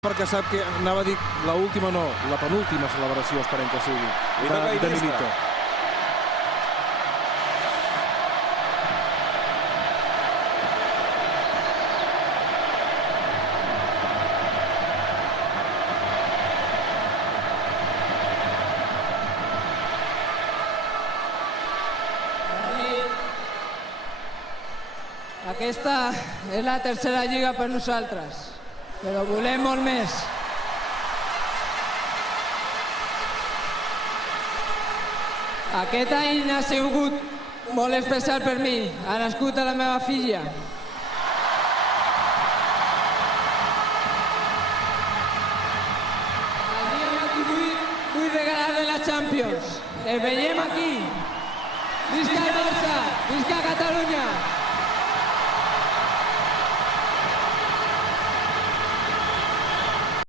perquè sap que anava a dir l'última no, la penúltima celebració, esperem que sigui, de Milito. Aquesta és la tercera lliga per nosaltres, però volem molt més. Aquest any ha sigut molt especial per mi. Ha nascut a la meva filla. El dia 28 vull regalar-li la Champions. El veiem aquí. Visca el Barça! Visca Catalunya!